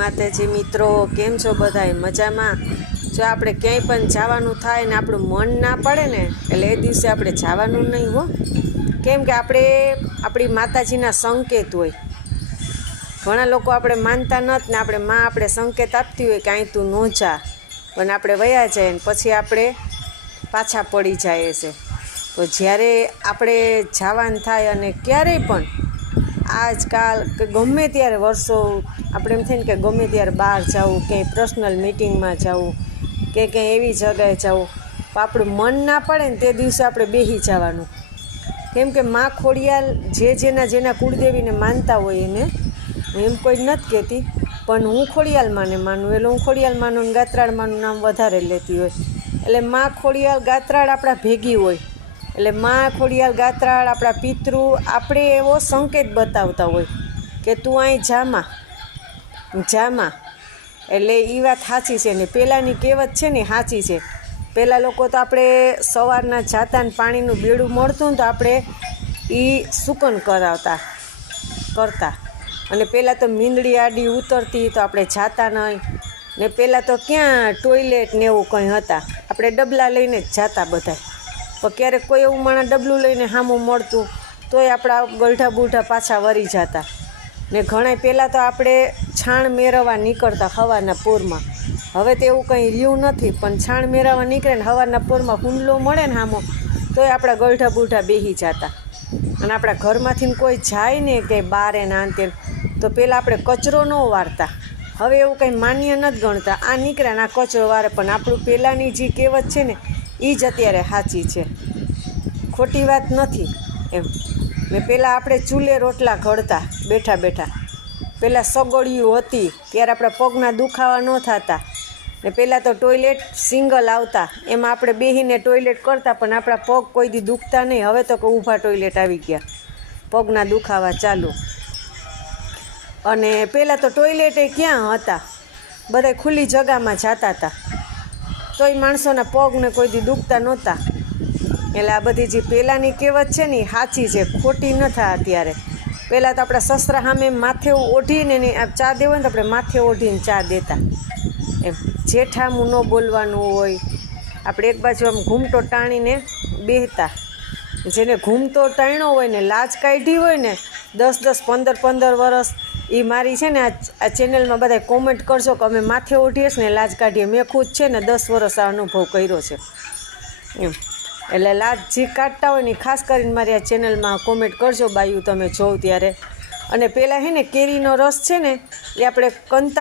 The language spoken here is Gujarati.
माताजी मित्रों केम छो बधाय मजामां। जो आपणे क्यांय पण जवानुं थाय ने आपणुं मन ना पड़े ने एटले ए दिवसे आपणे जवानुं नहीं हो, केम के आपणे आपणी माताजीना संकेत होय। घणा लोको आपणे मानता नत ने आपणे मां आपणे संकेत आपती होय के अहीं तूं न जा, पण आपणे वया जाए ने पछी आपणे पाछा पड़ी जाए छे। तो ज्यारे आपणे जवान थाय अने क्यारेय पण आजकाल के गमे त्यारे वर्षो આપણે એમ થઈને કે ગમે ત્યારે બહાર જવું, ક્યાંય પર્સનલ મિટિંગમાં જવું કે ક્યાંય એવી જગ્યાએ જવું, પણ આપણું મન ના પડે ને તે દિવસે આપણે બેસી જવાનું। કેમ કે મા ખોડિયાલ જેના કુળદેવીને માનતા હોય એને, હું એમ કોઈ નથી કહેતી, પણ હું ખોડિયાલ માને માનું એટલે હું ખોડિયાલ માનું ને ગાત્રાળ માનું નામ વધારે લેતી હોય। એટલે મા ખોડિયાલ ગાત્રાળ આપણા ભેગી હોય, એટલે મા ખોડિયાલ ગાત્રાળ આપણા પિતૃ આપણે એવો સંકેત બતાવતા હોય કે તું અહીં જામાં જામાં। એટલે એ વાત સાચી છે ને, પહેલાંની કહેવત છે ને સાચી છે। પહેલાં લોકો તો આપણે સવારના જાતા ને પાણીનું બેડું મળતું ને તો આપણે એ સુકન કરતા, અને પહેલાં તો મીંદડી આડી ઉતરતી તો આપણે જાતા નહીં ને, પહેલાં તો ક્યાં ટોયલેટ ને એવું કંઈ હતા, આપણે ડબલા લઈને જ જાતા બધા। પણ ક્યારેક કોઈ એવું માણસ ડબલું લઈને સામું મળતું તોય આપણા ગલઢા બૂઢા પાછા વળી જતા ને। ઘણા પહેલાં તો આપણે છાણ મેળવવા નીકળતા સવારના પોરમાં, હવે તો એવું કંઈ રહ્યું નથી, પણ છાણ મેળવવા નીકળે ને સવારના પોરમાં હુંડલો મળે ને સામો તોય આપણા ગલઢા બૂઢા બેસી જતા। અને આપણા ઘરમાંથી કોઈ જાય ને કે બારે ને આંતે તો પહેલાં આપણે કચરો ન વારતા, હવે એવું કંઈ માન્ય નથી ગણતા, આ નીકળે ને આ કચરો વારે, પણ આપણું પહેલાંની જે કહેવત છે ને એ જ અત્યારે સાચી છે, ખોટી વાત નથી એમ। ને પહેલાં આપણે ચૂલે રોટલા ઘડતા બેઠા બેઠા, પહેલાં સગડિયું હતી ત્યારે આપણા પગના દુખાવા ન થતા ને, પહેલાં તો ટોયલેટ સિંગલ આવતા એમાં આપણે બેસીને ટોયલેટ કરતા પણ આપણા પગ કોઈ દી દુખતા નહીં। હવે તો ઊભા ટોયલેટ આવી ગયા, પગના દુખાવા ચાલુ। અને પહેલાં તો ટોયલેટે ક્યાં હતા, બધા ખુલ્લી જગામાં જતા હતા તોય માણસોના પગને કોઈ દી દુખતા નહોતા। એટલે આ બધી જે પહેલાંની કહેવત છે ને એ સાચી છે, ખોટી ન થાય અત્યારે। પહેલાં તો આપણા સસરા સામે માથે ઓઢીને ને ચા દેવો ને તો આપણે માથે ઓઢીને ચા દેતા એમ, જેઠામું ન બોલવાનું હોય, આપણે એક બાજુ આમ ઘૂમટો ટાણીને બેહતા। જેને ઘૂમટો ટાણ્યો હોય ને લાજ કાઢી હોય ને 10-10, 15-15 વર્ષ, એ મારી છે ને આ ચેનલમાં બધા કોમેન્ટ કરજો કે અમે માથે ઓઢીએ ને લાજ કાઢીએ। મેં ખુદ છે ને 10 વર્ષ આ અનુભવ કર્યો છે એમ। એટલે લાજ જે કાઢતા હોય ને ખાસ કરીને મારી આ ચેનલમાં કોમેન્ટ કરજો બાયું તમે જોવ ત્યારે। અને પહેલાં છે ને કેરીનો રસ છે ને એ આપણે